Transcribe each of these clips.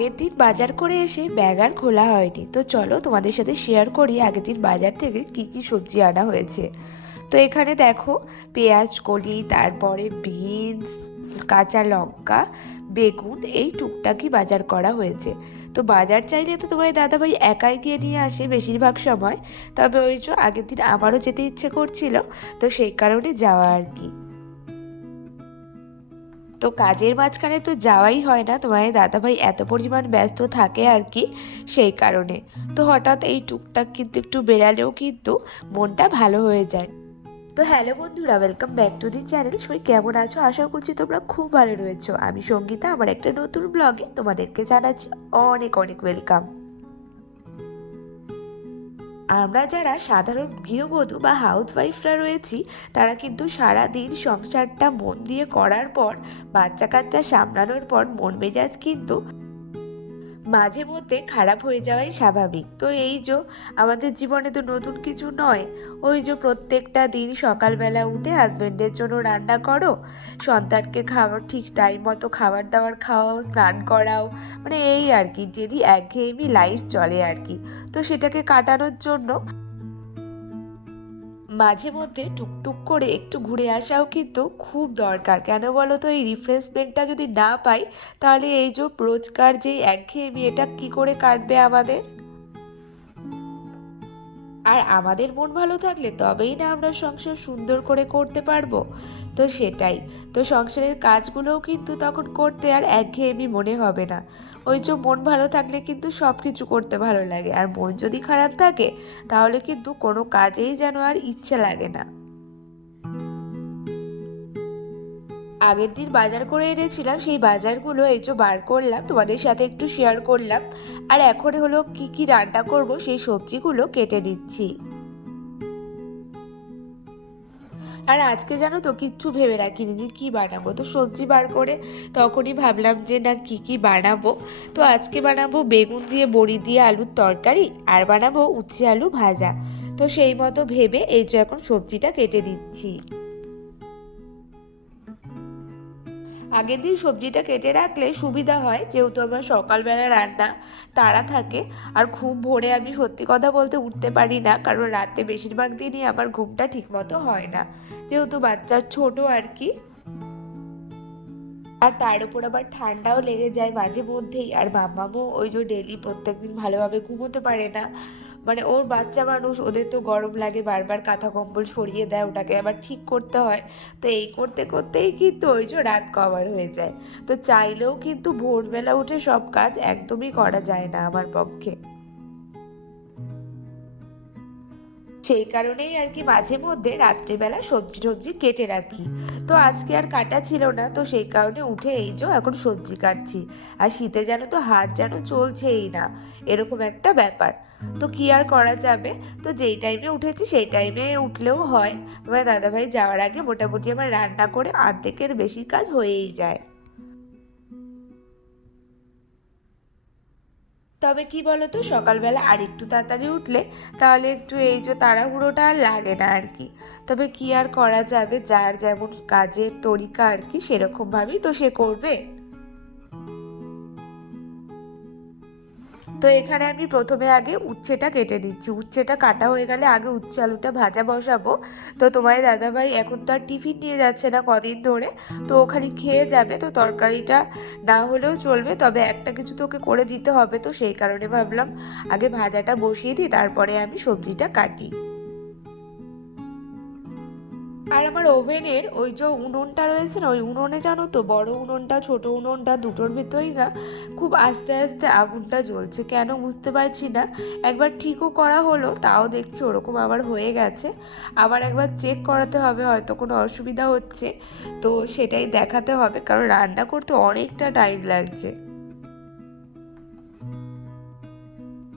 আগের দিন বাজার করে এসে ব্যাগ আর খোলা হয়নি, তো চলো তোমাদের সাথে শেয়ার করি আগের দিন বাজার থেকে কি কি সবজি আনা হয়েছে। তো এখানে দেখো, পেঁয়াজ কলি, তারপরে বিনস, কাঁচা লঙ্কা, বেগুন, এই টুকটাকই বাজার করা হয়েছে। তো বাজার চাইলে তো তোমার দাদাভাই একাই গিয়ে নিয়ে আসে বেশিরভাগ সময়, তবে ওই যে আগের দিন আমারও যেতে ইচ্ছে করছিল, তো সেই কারণে যাওয়া আর কি। তো কাজের মাঝখানে তো যাওয়াই হয় না, তোমার দাদাভাই এত পরিমাণ ব্যস্ত থাকে আর কি, সেই কারণে। তো হঠাৎ এই টুকটাক কিন্তু একটু বেরালেও কিন্তু মনটা ভালো হয়ে যায়। তো হ্যালো বন্ধুরা, welcome back to the channel. সবাই কেমন আছো? আশা করছি তোমরা খুব ভালো রয়েছো। আমি সঙ্গীতা, আমার একটা নতুন ব্লগে তোমাদেরকে জানাচ্ছি অনেক অনেক ওয়েলকাম। আমরা যারা সাধারণ গৃহবধূ বা হাউসওয়াইফরা রয়েছি, তারা কিন্তু সারা দিন সংসারটা মন দিয়ে করার পর, বাচ্চা কাচ্চা সামলানোর পর মন মেজাজ কিন্তু মাঝে মধ্যে খারাপ হয়ে যাওয়াই স্বাভাবিক। তো এই যে আমাদের জীবনে তো নতুন কিছু নয়, ওই যে প্রত্যেকটা দিন সকালবেলা উঠে হাজব্যান্ডের জন্য রান্না করো, সন্তানকে খাওয়ার ঠিক টাইম মতো খাবার দাবার খাওয়াও, স্নান করাও, মানে এই আর কি, যদি একঘেয়েমি লাইফ চলে আর কি। তো সেটাকে কাটানোর জন্য মাঝে মধ্যে টুকটুক করে একটু ঘুরে আসাও কিন্তু খুব দরকার। কেন বলো তো, এই রিফ্রেশমেন্টটা যদি না পাই, তাহলে এই যে রোজকার যে একঘেয়েমি, এটা কি করে কাটবে আমাদের? আর আমাদের মন ভালো থাকলে তবেই না আমরা সংসার সুন্দর করে করতে পারবো। তো সেটাই, তো সংসারের কাজগুলোও কিন্তু তখন করতে আর একঘেয়েমি মনে হবে না। ওই যে মন ভালো থাকলে কিন্তু সব কিছু করতে ভালো লাগে, আর মন যদি খারাপ থাকে তাহলে কিন্তু কোনো কাজেই যেন আর ইচ্ছে লাগে না। আগের দিন বাজার করে এনেছিলাম, সেই বাজারগুলো এই যে বার করলাম, তোমাদের সাথে একটু শেয়ার করলাম। আর এখন হলো কি কি রান্না করব সেই সবজিগুলো কেটে নিচ্ছি। আর আজকে জানো তো কিচ্ছু ভেবে রাখিনি যে কী বানাবো, তো সবজি বার করে তখনই ভাবলাম যে না কি কি বানাবো। তো আজকে বানাবো বেগুন দিয়ে বড়ি দিয়ে আলুর তরকারি, আর বানাবো উচ্ছে আলু ভাজা। তো সেই মতো ভেবে এই যে এখন সবজিটা কেটে নিচ্ছি। আগের দিন সবজিটা কেটে রাখলে সুবিধা হয়, যেহেতু আমার সকালবেলা রান্না তাড়া থাকে। আর খুব ভোরে আমি সত্যি কথা বলতে উঠতে পারি না, কারণ রাতে বেশিরভাগ দিনই আমার ঘুমটা ঠিকমতো হয় না, যেহেতু বাচ্চার ছোট আর কি। আর তার উপর আবার ঠান্ডাও লেগে যায় মাঝে মধ্যেই। আর মাম্মামও ওই যে ডেলি প্রত্যেকদিন ভালোভাবে ঘুমোতে পারে না, মানে ওর বাচ্চা মানুষ, ওদের তো গরম লাগে, বারবার কাঁথা কম্বল সরিয়ে দেয়, ওটাকে আবার ঠিক করতে হয়। তো এই করতে করতেই কিন্তু ওই যে রাত কভার হয়ে যায়। তো চাইলেও কিন্তু ভোরবেলা উঠে সব কাজ একদমই করা যায় না আমার পক্ষে। সেই কারণেই আর কি মাঝে মধ্যে রাত্রিবেলা সবজি টবজি কেটে রাখি। তো আজকে আর কাটা ছিল না, তো সেই কারণে উঠে এই যে এখন সবজি কাটছি। আর শীতে যেন তো হাত যেন চলছেই না, এরকম একটা ব্যাপার। তো কি আর করা যাবে, তো যেই টাইমে উঠেছি সেই টাইমে উঠলেও হয়। তোমার দাদাভাই যাওয়ার আগে মোটামুটি আমার রান্না করে অর্ধেকের বেশি কাজ হয়েই যায়। তবে কি বলতো, সকালবেলা আর একটু তাড়াতাড়ি উঠলে তাহলে একটু এই যে তাড়াহুড়োটা আর লাগে না আর কি। তবে কি আর করা যাবে, যার যেমন কাজের তরিকা আর কি, সেরকমভাবেই তো সে করবে। তো এখানে আমি প্রথমে আগে উচ্ছেটা কেটে নিচ্ছি। উচ্ছেটা কাটা হয়ে গেলে আগে উচ্ছে আলুটা ভাজা বসাবো। তো তোমার দাদাভাই এখন তো আর টিফিন নিয়ে যাচ্ছে না কদিন ধরে, তো ও খালি খেয়ে যাবে। তো তরকারিটা না হলেও চলবে, তবে একটা কিছু তোকে করে দিতে হবে, তো সেই কারণে ভাবলাম আগে ভাজাটা বসিয়ে দিই, তারপরে আমি সবজিটা কাটি। আর আমার ওভেনের ওই যে উনুনটা রয়েছে না, ওই উনুনে জানো তো, বড় উনুনটা ছোট উনুনটা দুটোর ভিতরেই না খুব আস্তে আস্তে আগুনটা জ্বলছে, কেন বুঝতে পারছি না। একবার ঠিকও করা হলো, তাও দেখছি ওরকম আবার হয়ে গেছে। আবার একবার চেক করাতে হবে, হয়তো কোনো অসুবিধা হচ্ছে, তো সেটাই দেখাতে হবে, কারণ রান্না করতে অনেকটা টাইম লাগছে।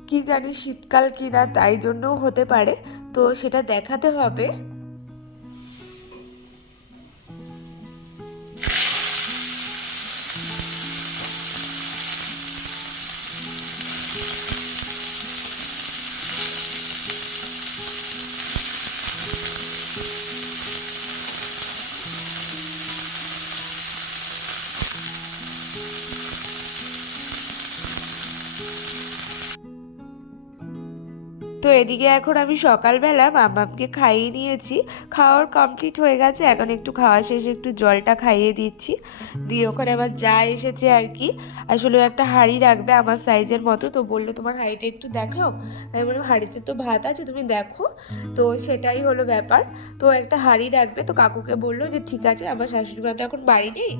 কি জানি শীতকাল কিনা, তাই জন্যও হতে পারে, তো সেটা দেখাতে হবে। তো এদিকে এখন আমি সকালবেলা মাম্মামকে খাইয়ে নিয়েছি, খাওয়ার কমপ্লিট হয়ে গেছে। এখন একটু খাওয়া শেষে একটু জলটা খাইয়ে দিচ্ছি। দিয়ে ওখানে আবার যা এসেছে আর কি, আসলে একটা হাঁড়ি রাখবে আমার সাইজের মতো, তো বললো তোমার হাঁড়িটা একটু দেখাও। আমি বললাম হাঁড়িতে তো ভাত আছে, তুমি দেখো। তো সেটাই হলো ব্যাপার, তো একটা হাঁড়ি রাখবে। তো কাকুকে বললো যে ঠিক আছে, আমার শাশুড়ি মা তো এখন বাড়ি নেই,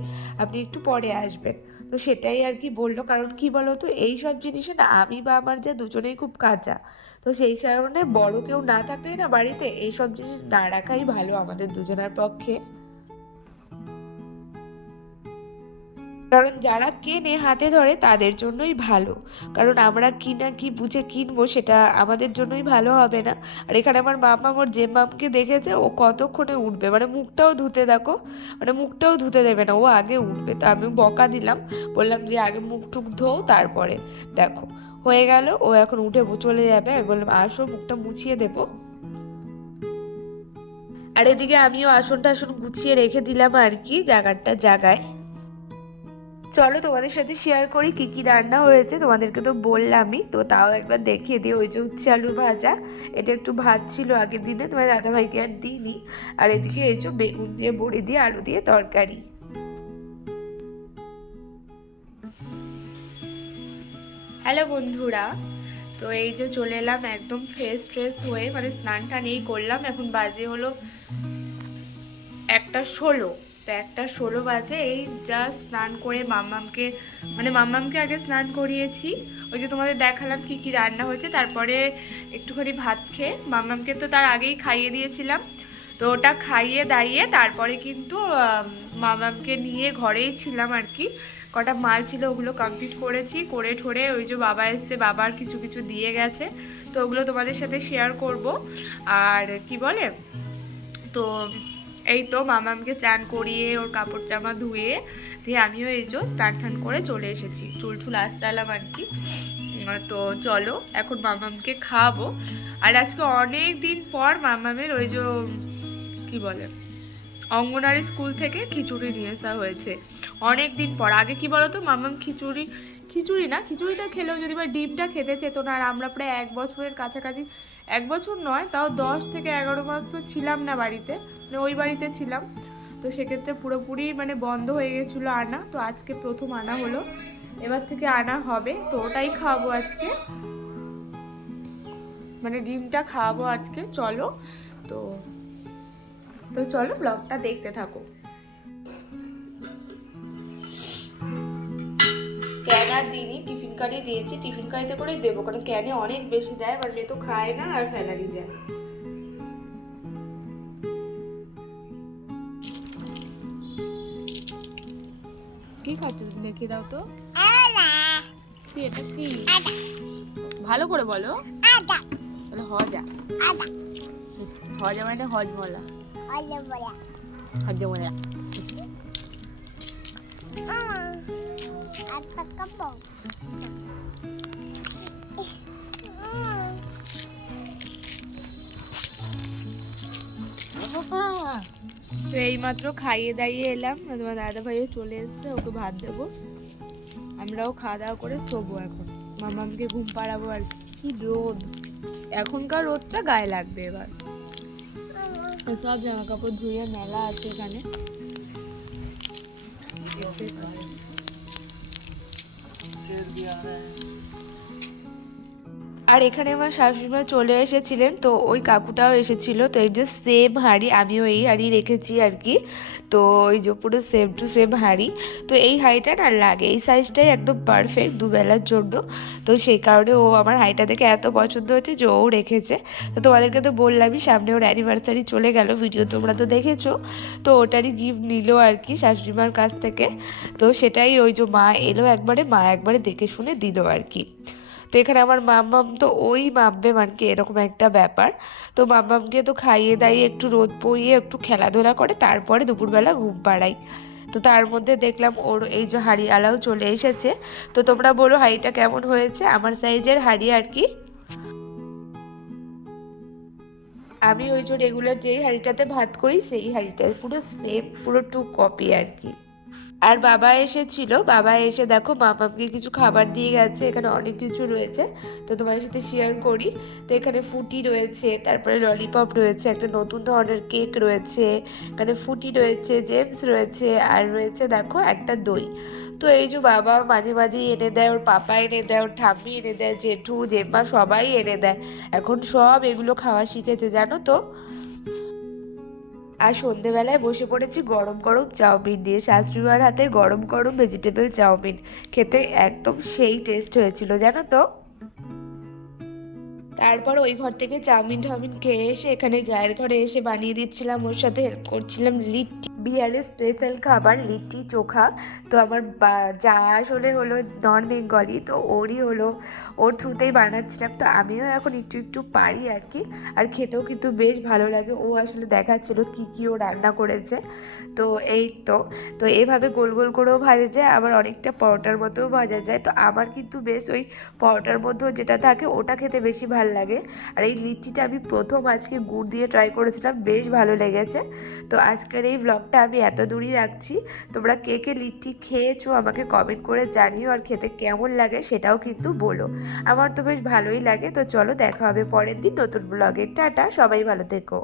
আপনি একটু পরে আসবেন। তো সেটাই আর কি বললো, কারণ কি বলো তো, এই সব জিনিসে না আমি বা আমার যা দুজনেই খুব কাঁচা, তো সেই কারণে বড় কেউ না থাকলে না বাড়িতে এইসব জিনিস না রাখাই ভালো আমাদের দুজনের পক্ষে। কারণ যারা কেনে হাতে ধরে তাদের জন্যই ভালো, কারণ আমরা কিনা কি বুঝে কিনবো সেটা আমাদের জন্যই ভালো হবে না। আর এখানে আমার মামা ওর যে মামকে দেখেছে, ও কতক্ষণে উঠবে, মানে মুখটাও ধুতে দেখো, মানে মুখটাও ধুতে দেবে না, ও আগে উঠবে। তো আমি বকা দিলাম, বললাম যে আগে মুখ টুক ধোও তারপরে দেখো। হয়ে গেল, ও এখন উঠে চলে যাবে। আমি বললাম আসো, মুখটা মুছিয়ে দেবো। আর এদিকে আমিও আসন টাসন গুছিয়ে রেখে দিলাম আর কি, জায়গাটা জায়গায়। চলো তোমাদের সাথে শেয়ার করি কি কি রান্না হয়েছে, তোমাদেরকে তো বললামই, তো তাও একবার দেখিয়ে দিই। ওই যে উচ্ছে আলু ভাজা, এটা একটু ভাত ছিল আগের দিনে, তোমার দাদাভাইকে আর দিইনি। আর এদিকে এই যে বেগুন দিয়ে বড়ি দিয়ে আলু দিয়ে তরকারি। হ্যালো বন্ধুরা, তো এই যে চলে এলাম একদম ফ্রেশ হয়ে, মানে স্নান টান এই করলাম। এখন বাজে হলো 1:16। তো 1:16 বাজে, এই জাস্ট স্নান করে মাম্মামকে, মানে মাম্মামকে আগে স্নান করিয়েছি। ওই যে তোমাদের দেখালাম কি কি রান্না হয়েছে, তারপরে একটুখানি ভাত খেয়ে মাম্মামকে তো তার আগেই খাইয়ে দিয়েছিলাম। তো ওটা খাইয়ে দাইয়ে তারপরে কিন্তু মাম্মামকে নিয়ে ঘরেই ছিলাম আর কি। কটা মাল ছিল ওগুলো কমপ্লিট করেছি, করে ঠোরে ওই যে বাবা এসছে, বাবার কিছু কিছু দিয়ে গেছে, তো ওগুলো তোমাদের সাথে শেয়ার করব। আর কি বলে, তো এই তো মামামকে চান করিয়ে ওর কাপড় জামা ধুয়ে দিয়ে আমিও এই যে স্নান টান করে চলে এসেছি, চুল টুল আঁচড়ালাম আর কি। তো চলো এখন মামামকে খাওয়াবো। আর আজকে অনেক দিন পর মামামের ওই যে কি বলে, অঙ্গনারী স্কুল থেকে খিচুড়ি নিয়ে আসা হয়েছে অনেক দিন পর। আগে কি বলতো, মামাম খিচুড়ি, খিচুড়ি না, খিচুড়িটা খেলেও যদি বা ডিমটা খেতে চেত না। আর আমরা প্রায় 1 বছরের কাছাকাছি, 1 বছর নয় তাও 10 থেকে 11 মাস তো ছিলাম না বাড়িতে, মানে ওই বাড়িতে ছিলাম। তো সেক্ষেত্রে পুরোপুরি মানে বন্ধ হয়ে গেছিলো আনা, তো আজকে প্রথম আনা হলো, এবার থেকে আনা হবে। তো ওটাই খাওয়াবো আজকে, মানে ডিমটা খাওয়াবো আজকে। চলো, তো তো চলো ব্লগটা দেখতে থাকো। ক্যান আর দিইনি, টিফিন কারি দিয়েছি, টিফিন কারিতে করেই দেবো, কারণ ক্যানে অনেক বেশি দেয়, এবার মেয়ে তো খায় না আর ফেলারি যায়। কি খাচ্ছ তুমি, দেখে দাও তো। কি এটা, কি ভালো করে বলো। বলো হজা, হজা মানে হজমলা, হজমলা। তো এইমাত্র খাইয়ে দাইয়ে এলাম, তোমার দাদা ভাইও চলে এসছে, ওকে ভাত দেবো, আমরাও খাওয়া দাওয়া করে শোবো এখন। মামামকে ঘুম পাড়াবো আর কি। রোদ, এখনকার রোদটা গায়ে লাগবে এবার। সব জামা কাপড় ধুয়ে মেলা আছে এখানে। আর এখানে আমার শাশুড়িমা চলে এসেছিলেন, তো ওই কাকুটাও এসেছিল। তো এই যে সেম হাঁড়ি, আমিও এই হাঁড়ি রেখেছি আর কি। তো ওই যে পুরো সেম টু সেম হাঁড়ি। তো এই হাঁড়িটা না লাগে, এই সাইজটাই একদম পারফেক্ট দুবেলার জন্য। তো সেই কারণে ও আমার হাঁড়িটা দেখে এত পছন্দ হয়েছে যে ও রেখেছে। তো তোমাদেরকে তো বললামই, সামনে ওর অ্যানিভার্সারি চলে গেল, ভিডিও তোমরা তো দেখেছো। তো ওটারই গিফট নিল আর কি শাশুড়িমার কাছ থেকে। তো সেটাই ওই যে মা এলো একবারে, মা একবারে দেখে শুনে দিল আর কি। তো এখানে আমার মাম্মাম তো ওই মাপবে মানে এরকম একটা ব্যাপার। তো মাম্মামকে তো খাইয়ে দাইয়ে একটু রোদ পড়িয়ে একটু খেলাধুলা করে তারপরে দুপুরবেলা ঘুম পাড়াই। তো তার মধ্যে দেখলাম ওর এই যে হাঁড়িওয়ালাও চলে এসেছে। তো তোমরা বলো হাঁড়িটা কেমন হয়েছে, আমার সাইজের হাঁড়ি আর কি। আমি ওই যে রেগুলার যেই হাঁড়িটাতে ভাত করি সেই হাঁড়িটা পুরো সেম, পুরো টু কপি আর কি। আর বাবা এসেছিল, বাবা এসে দেখো মামামকে কিছু খাবার দিয়ে গেছে। এখানে অনেক কিছু রয়েছে, তো তোমাদের সাথে শেয়ার করি। তো এখানে ফুটি রয়েছে, তারপরে ললিপপ রয়েছে, একটা নতুন ধরনের কেক রয়েছে, এখানে ফুটি রয়েছে, জেমস রয়েছে, আর রয়েছে দেখো একটা দই। তো এই যে বাবা মাঝে মাঝেই এনে দেয়, ওর পাপা এনে দেয়, ওর ঠাম্মি এনে দেয়, জেঠু জেম্মা সবাই এনে দেয়। এখন সব এগুলো খাওয়া শিখেছে জানো তো। আর সন্ধেবেলায় বসে পড়েছি গরম গরম চাউমিন নিয়ে, শাশুড়িমার হাতে গরম গরম ভেজিটেবল চাউমিন। খেতে একদম সেই টেস্ট হয়েছিল জানো তো। তারপর ওই ঘর থেকে চাউমিন টাউমিন খেয়ে এসে এখানে জায়ের ঘরে এসে বানিয়ে দিচ্ছিলাম, ওর সাথে হেল্প করছিলাম লিট্টি, বিহারের স্পেশাল খাবার লিট্টি চোখা। তো আমার যা আসলে হলো নন বেঙ্গলি, তো ওরই হলো, ওর থ্রুতেই বানাচ্ছিলাম। তো আমিও এখন একটু একটু পারি আর কি, আর খেতেও কিন্তু বেশ ভালো লাগে। ও আসলে দেখাচ্ছিল কী কী ও রান্না করেছে। তো এই তো, তো এইভাবে গোল গোল করেও ভাজা যায়, আবার অনেকটা পরোটার মতোও ভাজা যায়। তো আমার কিন্তু বেশ ওই পরোটার মধ্যেও যেটা থাকে ওটা খেতে বেশি ভালো লাগে। আর এই লিট্টিটা আমি প্রথম আজকে গুড় দিয়ে ট্রাই করেছিলাম, বেশ ভালো লেগেছে। তো আজকের এই ব্লগটা আমি এত দূরই রাখছি। তোমরা কে কে লিট্টি খেয়েছো আমাকে কমেন্ট করে জানিও, আর খেতে কেমন লাগে সেটাও কিন্তু বলো। আমার তো বেশ ভালোই লাগে। তো চলো দেখা হবে পরের দিন নতুন ব্লগে। টাটা, সবাই ভালো থেকো।